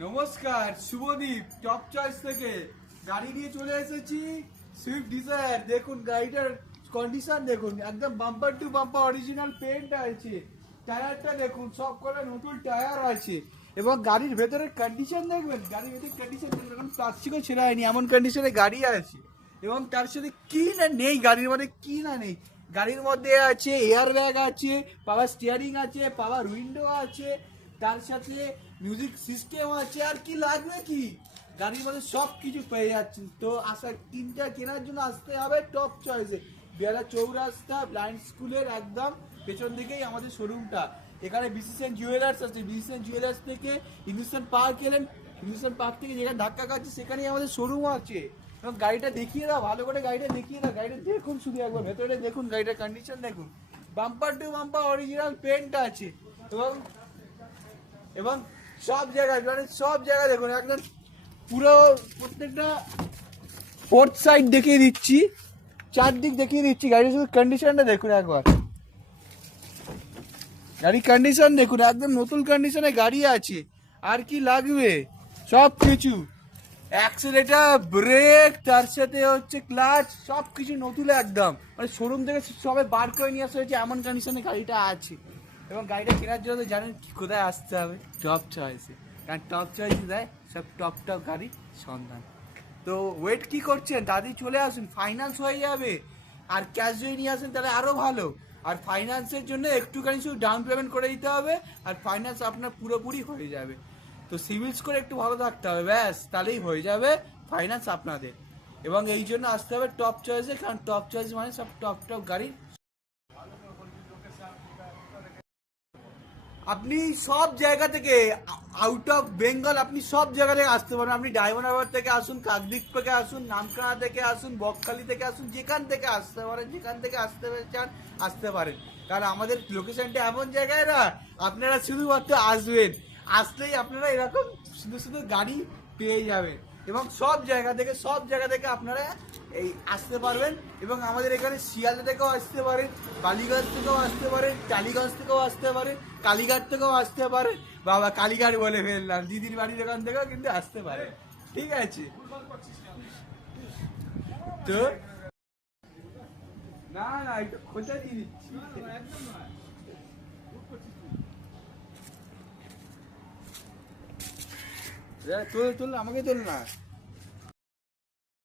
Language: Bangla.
নমস্কার, শুভদীপ টপ চয়েস থেকে গাড়ি নিয়ে চলে এসেছি। সুইফট ডিজায়ার দেখুন, গাড়িটার কন্ডিশন দেখুন, একদম bumper to bumper original paint আছে। টায়ারটা দেখুন, সব কটা নতুন টায়ার আছে। এবং গাড়ির ভেতরের কন্ডিশন দেখবেন, গাড়ির ভেতরের কন্ডিশন দেখবেন, প্লাস্টিকও ছেঁড়া হয়নি, এমন কন্ডিশনে গাড়ি আছে। এবং তার সাথে কি না নেই গাড়ির মধ্যে, কি না নেই গাড়ির মধ্যে আছে এয়ার ব্যাগ আছে, পাওয়ার স্টিয়ারিং আছে, পাওয়ার উইন্ডো আছে, তার সাথে মিউজিক সিস্টেম আছে। আর কি লাগবে কি, গাড়ির মধ্যে সব কিছু পেয়ে যাচ্ছেন। তো তিনটা কেনার জন্য আসতে হবে টপ চয়েসে, বেলা চৌরাস্তা ব্লাইন্ড স্কুলের একদম পেছন দিকেই আমাদের শোরুমটা। এখানে বিসিসিএন জুয়েলার্স আছে, বিসিসিএন জুয়েলার্স থেকে হিন্দুস্তান পার্ক এলেন, হিন্দুস্তান পার্ক থেকে যেখানে ধাক্কা খাচ্ছে সেখানেই আমাদের শোরুম আছে। এবং গাড়িটা দেখিয়ে দাও, ভালো করে গাড়িটা দেখিয়ে দাও, গাড়িটা দেখুন শুধু একবার, ভেতরে দেখুন, গাড়িটার কন্ডিশন দেখুন, bumper to bumper original paint আছে। এবং এবং সব জায়গায় মানে সব জায়গায় দেখুন, একদম পুরো প্রত্যেকটা ফোর্থ সাইড দেখিয়ে দিচ্ছি, চারদিক দেখিয়ে দিচ্ছি। গাড়ির শুধু কন্ডিশনটা দেখুন একবার, গাড়ির কন্ডিশন দেখুন, একদম নতুন কন্ডিশনে গাড়ি আছে। আর কি লাগবে, সব কিছু, অ্যাক্সিলেটার, ব্রেক, তার সাথে হচ্ছে ক্লাচ, সব কিছু নতুন একদম, মানে শোরুম থেকে সবাই বার করে নিয়ে আসা হয়েছে, এমন কন্ডিশনে গাড়িটা আছে। এবং গাড়িটা কেনার জন্য জানেন কোথায় আসতে হবে, টপ চয়েসে, কারণ টপ চয়েসে দেয় সব টপ টপ গাড়ির সন্ধান। তো ওয়েট কি করছেন, তাড়াতাড়ি চলে আসুন, ফাইন্যান্স হয়ে যাবে। আর ক্যাশ যদি নিয়ে আসেন তাহলে আরও ভালো। আর ফাইন্যান্সের জন্য একটুখানি শুধু ডাউন পেমেন্ট করে দিতে হবে, আর ফাইন্যান্স আপনার পুরোপুরি হয়ে যাবে। তো সিভিল স্কোর একটু ভালো থাকতে হবে, ব্যাস তাহলেই হয়ে যাবে ফাইন্যান্স আপনাদের। এবং এই জন্য আসতে হবে টপ চয়েসে, কারণ টপ চয়েস মানে সব টপ টপ গাড়ি। আপনি সব জায়গা থেকে, আউট অফ বেঙ্গল আপনি সব জায়গা থেকে আসতে পারেন। আপনি ডায়মন্ড হারবার থেকে আসুন, কাকদ্বীপ থেকে আসুন, নামখানা থেকে আসুন, বকখালি থেকে আসুন, যেখান থেকে আসতে পারেন, যেখান থেকে আসতে চান আসতে পারেন। কারণ আমাদের লোকেশনটা এমন জায়গায় না, আপনারা শুধুমাত্র আসবেন, আসলেই আপনারা এরকম শুধু শুধু গাড়ি পেয়ে যাবেন। এবং সব জায়গা থেকে আপনারা এই আসতে পারবেন। এবং আমাদের এখানে শিয়ালদা থেকেও আসতে পারেন, বালিগঞ্জ থেকেও আসতে পারেন, টালিগঞ্জ থেকেও আসতে পারেন, কালীঘাট থেকেও আসতে পারেন। বাবা কালীঘাট বলে ফেললাম, দিদির বাড়ির ওখান থেকেও কিন্তু আসতে পারে, ঠিক আছে। তো না না, একটু খোঁজা দিয়ে দিচ্ছি, তোল তোল, আমাকে তোল না।